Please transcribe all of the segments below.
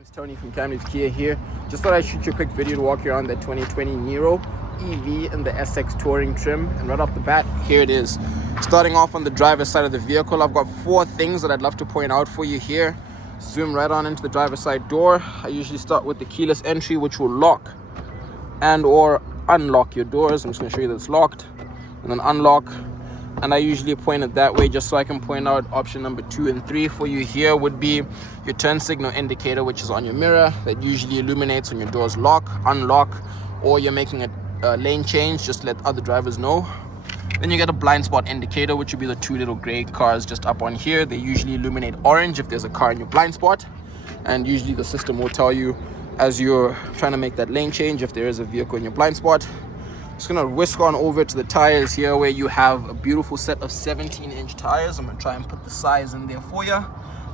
It's Tony from Camry's Kia here. Just thought I'd shoot you a quick video to walk you around the 2020 Niro EV in the SX Touring trim. And right off the bat, here it is. Starting off on the driver's side of the vehicle, I've got 4 things that I'd love to point out for you here. Zoom right on into the driver's side door. I usually start with the keyless entry, which will lock and or unlock your doors. I'm just going to show you that it's locked and then unlock. And I usually point it that way just so I can point out option number 2 and 3 for you. Here would be your turn signal indicator, which is on your mirror, that usually illuminates when your doors lock, unlock, or you're making a lane change, just to let other drivers know. Then you get a blind spot indicator, which would be the 2 little gray cars just up on here. They usually illuminate orange if there's a car in your blind spot, and usually the system will tell you as you're trying to make that lane change if there is a vehicle in your blind spot. Just gonna whisk on over to the tires here, where you have a beautiful set of 17-inch tires. I'm gonna try and put the size in there for you,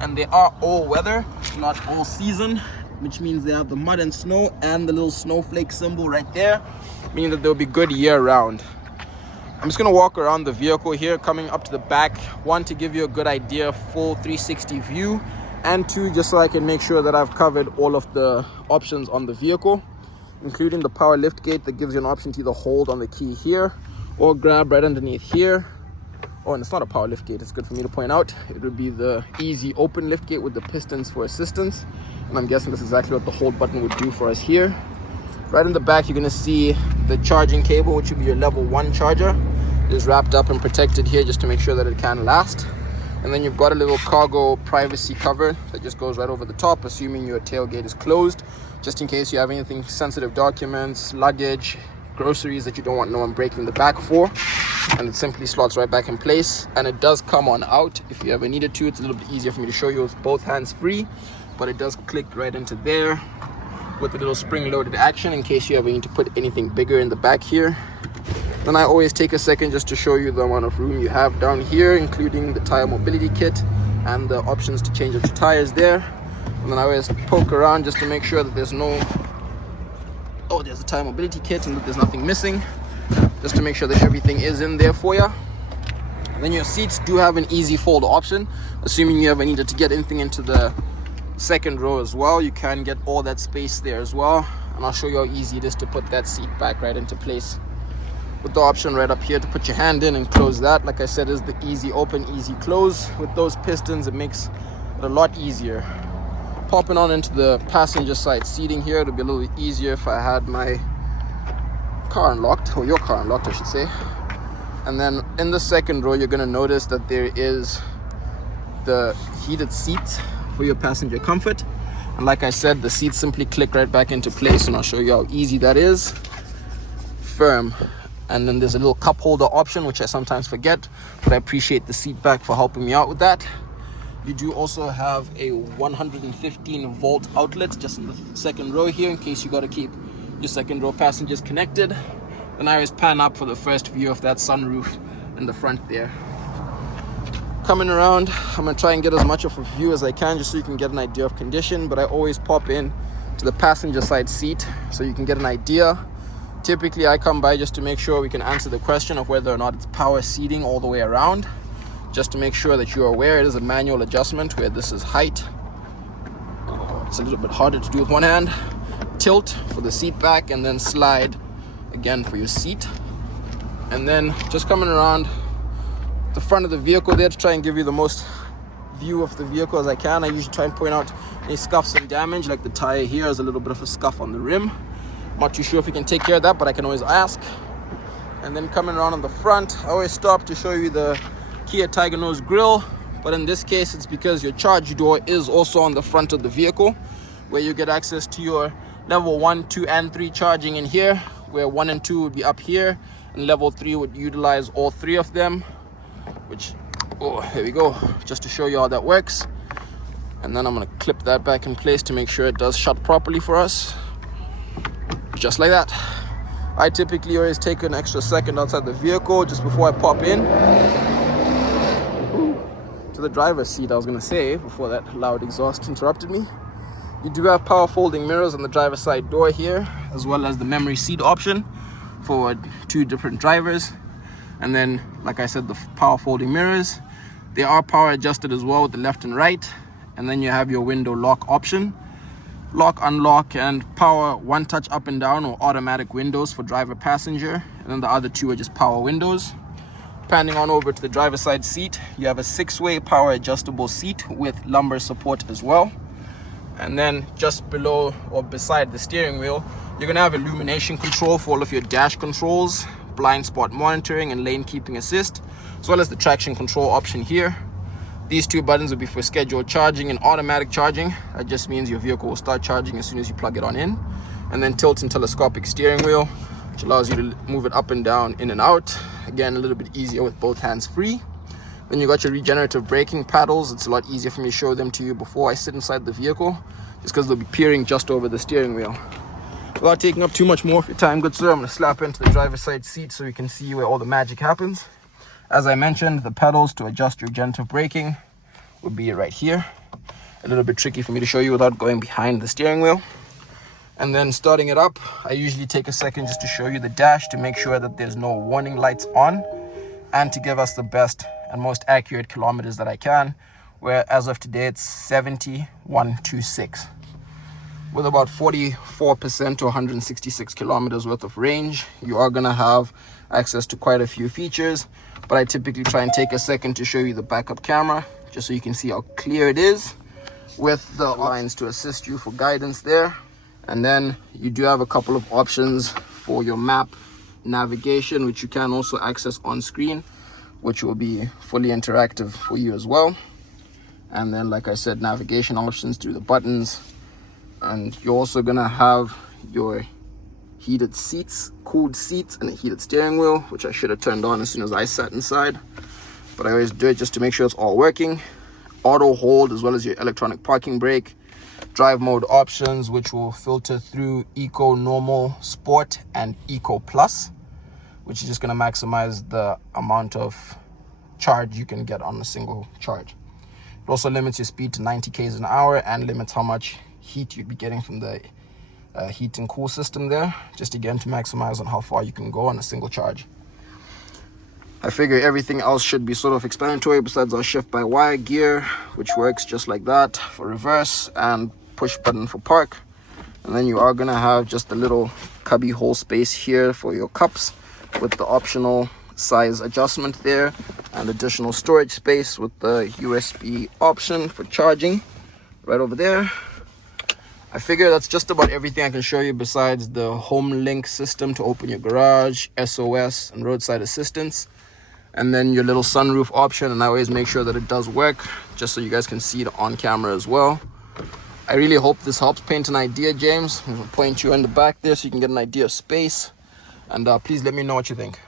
and they are all weather, not all season, which means they have the mud and snow and the little snowflake symbol right there, meaning that they'll be good year round. I'm just gonna walk around the vehicle here, coming up to the back, 1 to give you a good idea, full 360 view, and 2 just so I can make sure that I've covered all of the options on the vehicle, including the power lift gate that gives you an option to either hold on the key here or grab right underneath here. Oh, and it's not a power lift gate, it's good for me to point out. It would be the easy open lift gate with the pistons for assistance. And I'm guessing that's exactly what the hold button would do for us here. Right in the back, you're gonna see the charging cable, which would be your level 1 charger. It is wrapped up and protected here just to make sure that it can last. And then you've got a little cargo privacy cover that just goes right over the top, assuming your tailgate is closed, just in case you have anything sensitive, documents, luggage, groceries that you don't want no one breaking the back for. And it simply slots right back in place, and it does come on out if you ever needed to. It's a little bit easier for me to show you with both hands free, but it does click right into there with a little spring loaded action in case you ever need to put anything bigger in the back here. Then I always take a second just to show you the amount of room you have down here, including the tire mobility kit and the options to change out your tires there. And then I always poke around just to make sure that there's there's a tire mobility kit and that there's nothing missing, just to make sure that everything is in there for you. And then your seats do have an easy fold option, assuming you ever needed to get anything into the second row as well. You can get all that space there as well, and I'll show you how easy it is to put that seat back right into place with the option right up here to put your hand in and close that. Like I said, is the easy open, easy close. With those pistons, it makes it a lot easier. Popping on into the passenger side seating here, it'll be a little easier if I had my car unlocked, or your car unlocked I should say. And then in the second row, you're going to notice that there is the heated seats for your passenger comfort. And like I said, the seats simply click right back into place, and I'll show you how easy that is. Firm. And then there's a little cup holder option, which I sometimes forget, but I appreciate the seat back for helping me out with that. You do also have a 115 volt outlet just in the second row here, in case you got to keep your second row passengers connected. Then I always pan up for the first view of that sunroof in the front there. Coming around, I'm going to try and get as much of a view as I can just so you can get an idea of condition, but I always pop in to the passenger side seat so you can get an idea. Typically, I come by just to make sure we can answer the question of whether or not it's power seating all the way around. Just to make sure that you're aware, it is a manual adjustment where this is height. It's a little bit harder to do with one hand. Tilt for the seat back, and then slide again for your seat. And then just coming around the front of the vehicle there to try and give you the most view of the vehicle as I can. I usually try and point out any scuffs and damage, like the tire here has a little bit of a scuff on the rim. Not too sure if you can take care of that, but I can always ask. And then coming around on the front, I always stop to show you the Kia Tiger Nose grille, but in this case it's because your charge door is also on the front of the vehicle, where you get access to your level 1, 2 and 3 charging in here, where 1 and 2 would be up here, and level 3 would utilize all 3 of them, which, here we go, just to show you how that works. And then I'm going to clip that back in place to make sure it does shut properly for us, just like that. I typically always take an extra second outside the vehicle just before I pop in to the driver's seat, I was going to say, before that loud exhaust interrupted me. You do have power folding mirrors on the driver's side door here, as well as the memory seat option for 2 different drivers. And then, like I said, the power folding mirrors, they are power adjusted as well with the left and right. And then you have your window lock option. lock, unlock, and power one touch up and down or automatic windows for driver passenger, and then the other two are just power windows. Panning on over to the driver's side seat, you have a 6-way power adjustable seat with lumbar support as well. And then just below or beside the steering wheel, you're going to have illumination control for all of your dash controls, blind spot monitoring, and lane keeping assist, as well as the traction control option here. These two buttons will be for scheduled charging and automatic charging. That just means your vehicle will start charging as soon as you plug it on in. And then tilt and telescopic steering wheel, which allows you to move it up and down, in and out. Again, a little bit easier with both hands free. Then you got your regenerative braking paddles. It's a lot easier for me to show them to you before I sit inside the vehicle, just because they'll be peering just over the steering wheel. Without taking up too much more of your time, good sir, I'm going to slap into the driver's side seat so you can see where all the magic happens. As I mentioned, the pedals to adjust your regenerative braking would be right here. A little bit tricky for me to show you without going behind the steering wheel. And then starting it up, I usually take a second just to show you the dash to make sure that there's no warning lights on, and to give us the best and most accurate kilometers that I can, where as of today it's 7126. With about 44% to 166 kilometers worth of range, you are going to have access to quite a few features, but I typically try and take a second to show you the backup camera, just so you can see how clear it is, with the lines to assist you for guidance there. And then you do have a couple of options for your map navigation, which you can also access on screen, which will be fully interactive for you as well. And then, like I said, navigation options through the buttons. And you're also gonna have your heated seats, cooled seats, and a heated steering wheel, which I should have turned on as soon as I sat inside, but I always do it just to make sure it's all working. Auto hold, as well as your electronic parking brake. Drive mode options, which will filter through Eco, Normal, Sport, and Eco Plus, which is just going to maximize the amount of charge you can get on a single charge. It also limits your speed to 90 km an hour and limits how much heat you'd be getting from the heat and cool system there, just again to maximize on how far you can go on a single charge. I figure everything else should be sort of explanatory besides our shift by wire gear, which works just like that for reverse, and push button for park. And then you are going to have just a little cubby hole space here for your cups, with the optional size adjustment there, and additional storage space with the USB option for charging right over there. I figure that's just about everything I can show you besides the home link system to open your garage, SOS, and roadside assistance. And then your little sunroof option, and I always make sure that it does work, just so you guys can see it on camera as well. I really hope this helps paint an idea, James. I'm going to point you in the back there so you can get an idea of space. And please let me know what you think.